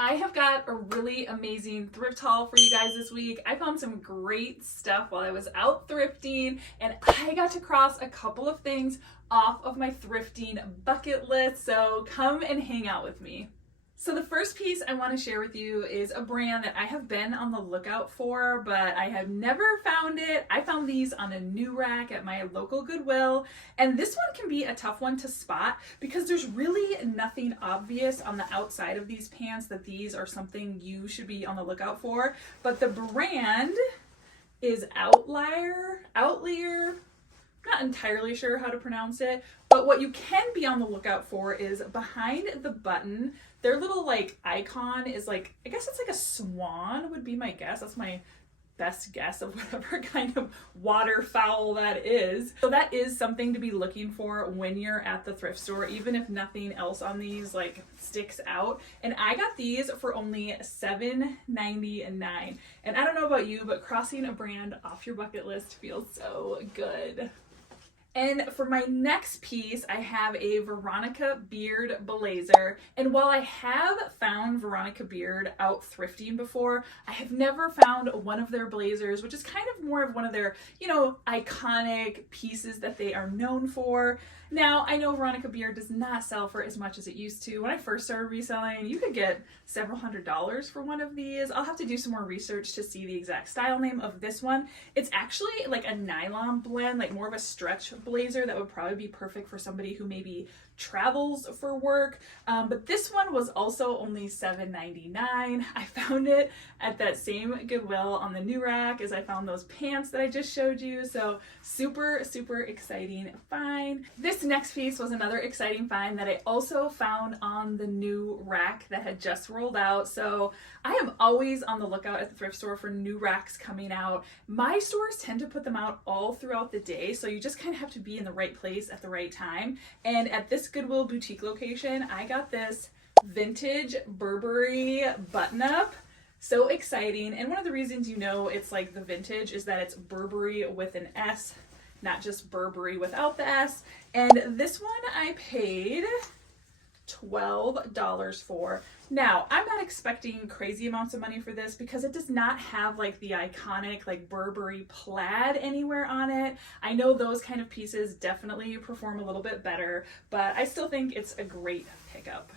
I have got a really amazing thrift haul for you guys this week. I found some great stuff while I was out thrifting, and I got to cross a couple of things off of my thrifting bucket list, so come and hang out with me. So the first piece I want to share with you is a brand that I have been on the lookout for, but I have never found it. I found these on a new rack at my local Goodwill, and this one can be a tough one to spot because there's really nothing obvious on the outside of these pants that these are something you should be on the lookout for. But the brand is Outlier, not entirely sure how to pronounce it, but what you can be on the lookout for is behind the button, their little like icon is like, I guess it's like a swan would be my guess. That's my best guess of whatever kind of waterfowl that is. So that is something to be looking for when you're at the thrift store, even if nothing else on these like sticks out. And I got these for only $7.99. And I don't know about you, but crossing a brand off your bucket list feels so good. And for my next piece, I have a Veronica Beard blazer. And while I have found Veronica Beard out thrifting before, I have never found one of their blazers, which is kind of more of one of their, iconic pieces that they are known for. Now, I know Veronica Beard does not sell for as much as it used to. When I first started reselling, you could get several $100s for one of these. I'll have to do some more research to see the exact style name of this one. It's actually like a nylon blend, like more of a stretch blazer that would probably be perfect for somebody who maybe travels for work. But this one was also only $7.99. I found it at that same Goodwill on the new rack as I found those pants that I just showed you. So super, super exciting find. This next piece was another exciting find that I also found on the new rack that had just rolled out. So I am always on the lookout at the thrift store for new racks coming out. My stores tend to put them out all throughout the day, so you just kind of have to be in the right place at the right time. And at this Goodwill boutique location, I got this vintage Burberry button-up. So exciting. And one of the reasons it's like the vintage is that it's Burberry with an S, not just Burberry without the S. And this one I paid $12 for. Now, I'm not expecting crazy amounts of money for this because it does not have like the iconic like Burberry plaid anywhere on it. I know those kind of pieces definitely perform a little bit better, but I still think it's a great pickup.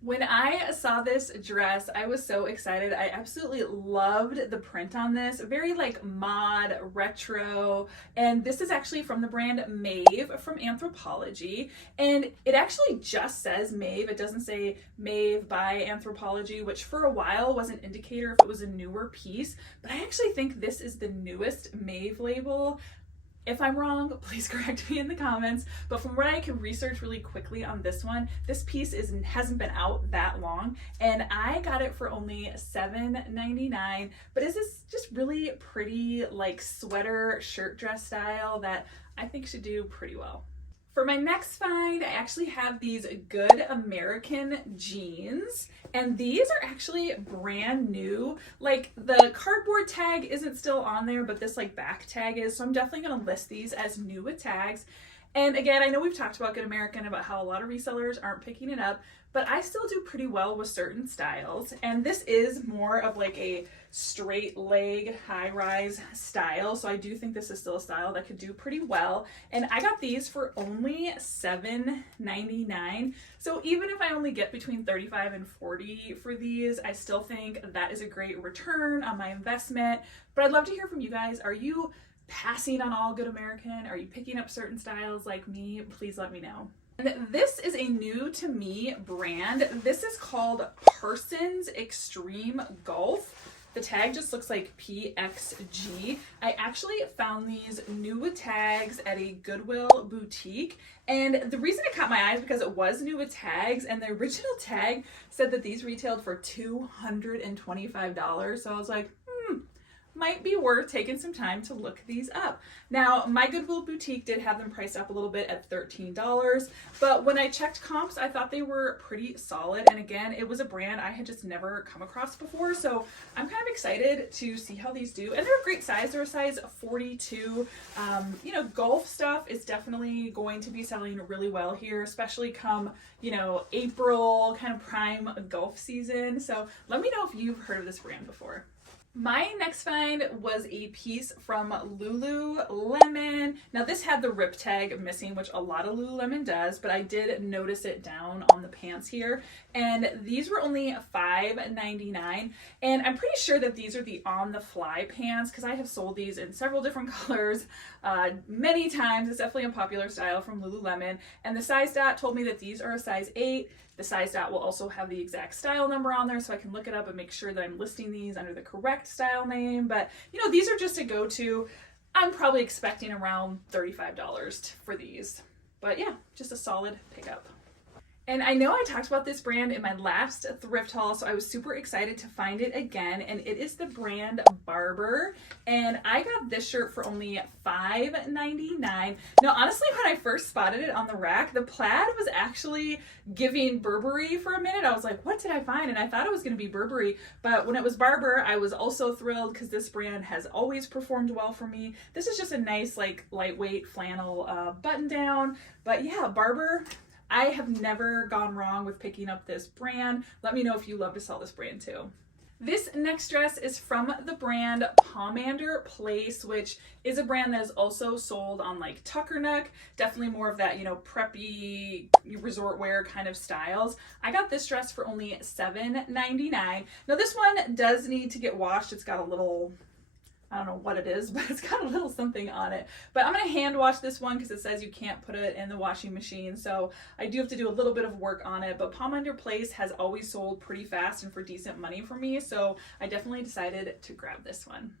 When I saw this dress, I was so excited. I absolutely loved the print on this. Very like mod, retro. And this is actually from the brand Maeve from Anthropologie. And it actually just says Maeve. It doesn't say Maeve by Anthropologie, which for a while was an indicator if it was a newer piece. But I actually think this is the newest Maeve label. If I'm wrong, please correct me in the comments. But from what I can research really quickly on this one, this piece hasn't been out that long, and I got it for only $7.99. But it's this just really pretty like sweater shirt dress style that I think should do pretty well. For my next find, I actually have these Good American jeans, and these are actually brand new. Like the cardboard tag isn't still on there, but this like back tag is, so I'm definitely gonna list these as new with tags. And again, I know we've talked about Good American, about how a lot of resellers aren't picking it up, but I still do pretty well with certain styles. And this is more of like a straight leg high rise style. So I do think this is still a style that could do pretty well. And I got these for only $7.99. So even if I only get between 35 and 40 for these, I still think that is a great return on my investment. But I'd love to hear from you guys. Are you passing on all Good American? Are you picking up certain styles like me? Please let me know. And this is a new to me brand. This is called Parsons Extreme Golf. The tag just looks like PXG. I actually found these new with tags at a Goodwill boutique. And the reason it caught my eye is because it was new with tags, and the original tag said that these retailed for $225. So I was like, might be worth taking some time to look these up. Now, my Goodwill boutique did have them priced up a little bit at $13, but when I checked comps, I thought they were pretty solid. And again, it was a brand I had just never come across before, so I'm kind of excited to see how these do. And they're a great size. They're a size 42. You know, golf stuff is definitely going to be selling really well here, especially come, you know, April, kind of prime golf season. So let me know if you've heard of this brand before. My next find was a piece from Lululemon. Now this had the rip tag missing, which a lot of Lululemon does, but I did notice it down on the pants here. And these were only $5.99. And I'm pretty sure that these are the on the fly pants because I have sold these in several different colors many times. It's definitely a popular style from Lululemon. And the size dot told me that these are a size 8. The size dot will also have the exact style number on there so I can look it up and make sure that I'm listing these under the correct style name. But, you know, these are just a go-to. I'm probably expecting around $35 for these. But yeah, just a solid pickup. And I know I talked about this brand in my last thrift haul, so I was super excited to find it again. And it is the brand Barber. And I got this shirt for only $5.99. Now, honestly, when I first spotted it on the rack, the plaid was actually giving Burberry for a minute. I was like, what did I find? And I thought it was going to be Burberry. But when it was Barber, I was also thrilled because this brand has always performed well for me. This is just a nice, like, lightweight flannel button down. But yeah, Barber, I have never gone wrong with picking up this brand. Let me know if you love to sell this brand too. This next dress is from the brand Pomander Place, which is a brand that is also sold on like Tuckernuck, definitely more of that, you know, preppy resort wear kind of styles. I got this dress for only $7.99. Now this one does need to get washed. It's got a little, I don't know what it is, but it's got a little something on it. But I'm going to hand wash this one because it says you can't put it in the washing machine. So I do have to do a little bit of work on it. But Pomander Place has always sold pretty fast and for decent money for me. So I definitely decided to grab this one.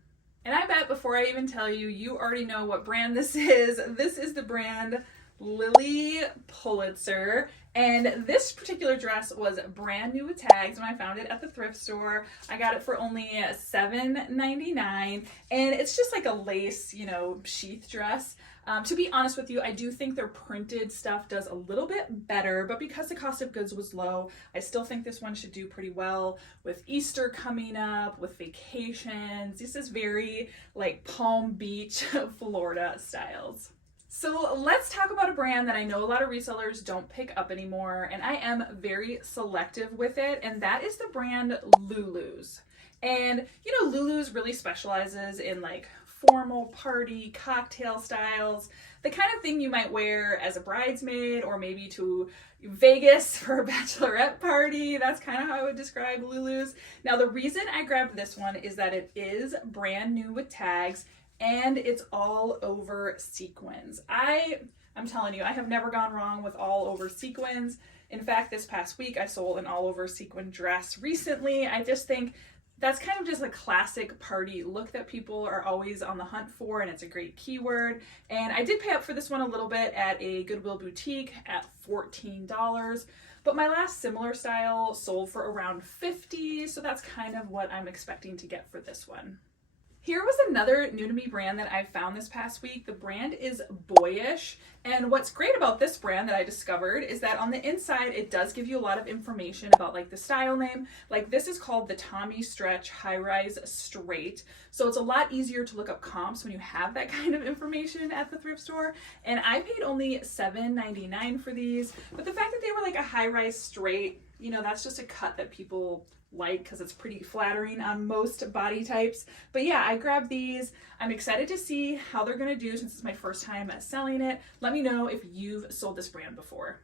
And I bet before I even tell you, you already know what brand this is. This is the brand Lily Pulitzer. And this particular dress was brand new with tags when I found it at the thrift store. I got it for only $7.99, and it's just like a lace, you know, sheath dress. To be honest with you, I do think their printed stuff does a little bit better, but because the cost of goods was low, I still think this one should do pretty well with Easter coming up, with vacations. This is very like Palm Beach, Florida styles. So let's talk about a brand that I know a lot of resellers don't pick up anymore, and I am very selective with it, and that is the brand Lulu's. And you know, Lulu's really specializes in like formal party cocktail styles, the kind of thing you might wear as a bridesmaid or maybe to Vegas for a bachelorette party. That's kind of how I would describe Lulu's. Now, the reason I grabbed this one is that it is brand new with tags, and it's all over sequins. I'm telling you, I have never gone wrong with all over sequins. In fact, this past week I sold an all over sequin dress recently. I just think that's kind of just a classic party look that people are always on the hunt for, and it's a great keyword. And I did pay up for this one a little bit at a Goodwill boutique at $14. But my last similar style sold for around $50, so that's kind of what I'm expecting to get for this one. Here was another new to me brand that I found this past week. The brand is Boyish. And what's great about this brand that I discovered is that on the inside, it does give you a lot of information about like the style name. Like this is called the Tommy Stretch High Rise Straight. So it's a lot easier to look up comps when you have that kind of information at the thrift store. And I paid only $7.99 for these. But the fact that they were like a high rise straight, you know, that's just a cut that people like because it's pretty flattering on most body types. But yeah, I grabbed these. I'm excited to see how they're gonna do since it's my first time selling it. Let me know if you've sold this brand before.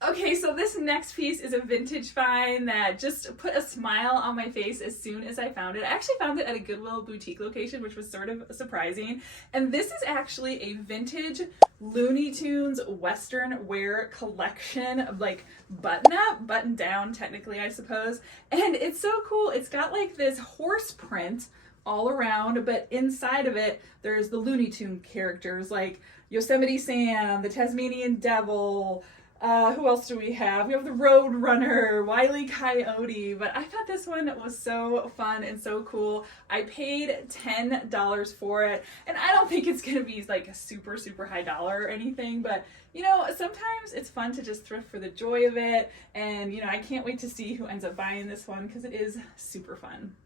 Okay, so this next piece is a vintage find that just put a smile on my face as soon as I found it. I actually found it at a Goodwill boutique location, which was sort of surprising. And this is actually a vintage Looney Tunes Western wear collection of like button up, button down technically, I suppose. And it's so cool. It's got like this horse print all around, but inside of it, there's the Looney Tune characters like Yosemite Sam, the Tasmanian Devil, Who else do we have? We have the Road Runner, Wile E. Coyote, but I thought this one was so fun and so cool. I paid $10 for it, and I don't think it's gonna be like a super, super high dollar or anything, but you know, sometimes it's fun to just thrift for the joy of it, and you know, I can't wait to see who ends up buying this one because it is super fun.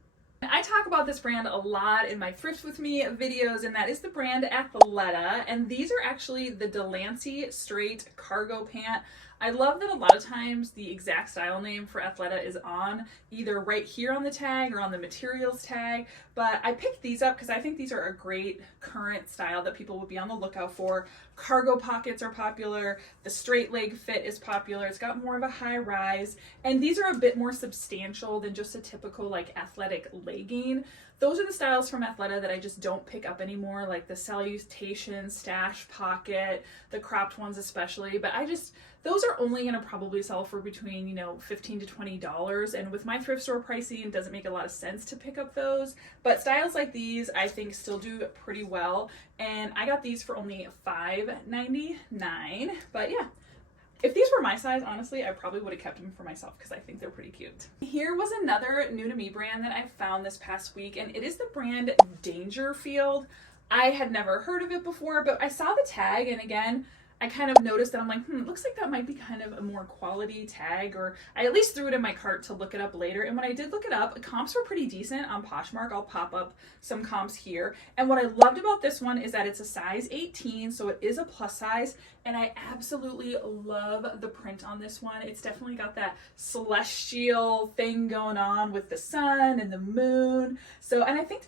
I talk about this brand a lot in my Thrift With Me videos, and that is the brand Athleta, and these are actually the Delancey straight cargo pant. I love that a lot of times the exact style name for Athleta is on either right here on the tag or on the materials tag, but I picked these up because I think these are a great current style that people would be on the lookout for. Cargo pockets are popular, the straight leg fit is popular, it's got more of a high rise, and these are a bit more substantial than just a typical like athletic legging. Those are the styles from Athleta that I just don't pick up anymore, like the salutation, stash pocket, the cropped ones especially, but those are only going to probably sell for between, you know, $15 to $20, and with my thrift store pricing, it doesn't make a lot of sense to pick up those, but styles like these I think still do pretty well, and I got these for only $5.99, but yeah. If these were my size, honestly, I probably would have kept them for myself because I think they're pretty cute. Here was another new to me brand that I found this past week, and it is the brand Dangerfield. I had never heard of it before, but I saw the tag, and again, I kind of noticed that I'm like, looks like that might be kind of a more quality tag, or I at least threw it in my cart to look it up later. And when I did look it up, comps were pretty decent on Poshmark. I'll pop up some comps here. And what I loved about this one is that it's a size 18, so it is a plus size. And I absolutely love the print on this one. It's definitely got that celestial thing going on with the sun and the moon. So, and I think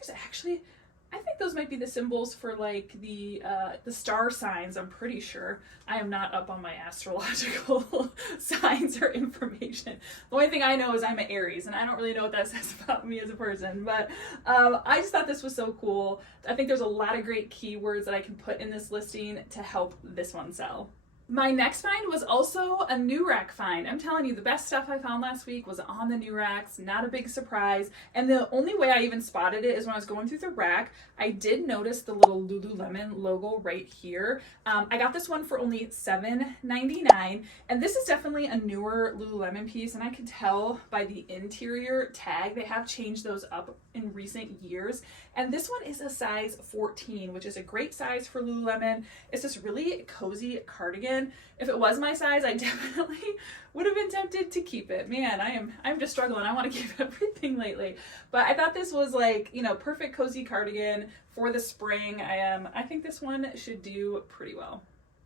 those might be the symbols for like the star signs, I'm pretty sure. I am not up on my astrological signs or information. The only thing I know is I'm an Aries, and I don't really know what that says about me as a person, but I just thought this was so cool. I think there's a lot of great keywords that I can put in this listing to help this one sell. My next find was also a new rack find. I'm telling you, the best stuff I found last week was on the new racks, not a big surprise. And the only way I even spotted it is when I was going through the rack, I did notice the little Lululemon logo right here. I got this one for only $7.99, and this is definitely a newer Lululemon piece, and I can tell by the interior tag, they have changed those up in recent years. And this one is a size 14, which is a great size for Lululemon. It's this really cozy cardigan. If it was my size, I definitely would have been tempted to keep it. Man, I'm just struggling. I want to keep everything lately. But I thought this was like, you know, perfect cozy cardigan for the spring. I think this one should do pretty well.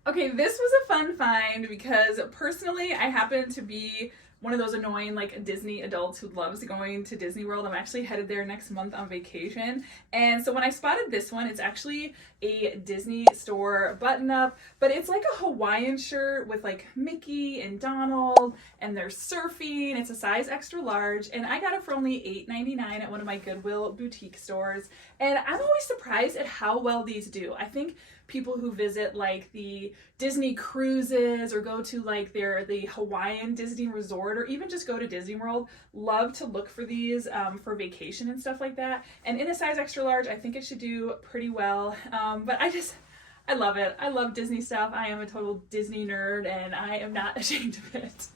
Okay, this was a fun find because personally, I happen to be one of those annoying like Disney adults who loves going to Disney World. I'm actually headed there next month on vacation. And so when I spotted this one, it's actually a Disney store button up, but it's like a Hawaiian shirt with like Mickey and Donald, and they're surfing. It's a size extra large, and I got it for only $8.99 at one of my Goodwill boutique stores. And I'm always surprised at how well these do. I think people who visit like the Disney cruises or go to like the Hawaiian Disney resort, or even just go to Disney World, love to look for these for vacation and stuff like that. And in a size extra large, I think it should do pretty well. But I love it. I love Disney stuff. I am a total Disney nerd, and I am not ashamed of it.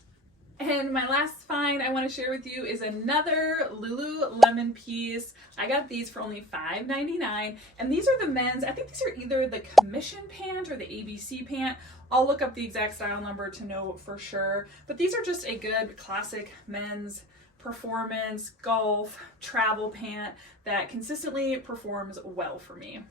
And my last find I want to share with you is another Lululemon piece. I got these for only $5.99, and these are the men's. I think these are either the commission pant or the ABC pant. I'll look up the exact style number to know for sure, but these are just a good classic men's performance golf travel pant that consistently performs well for me.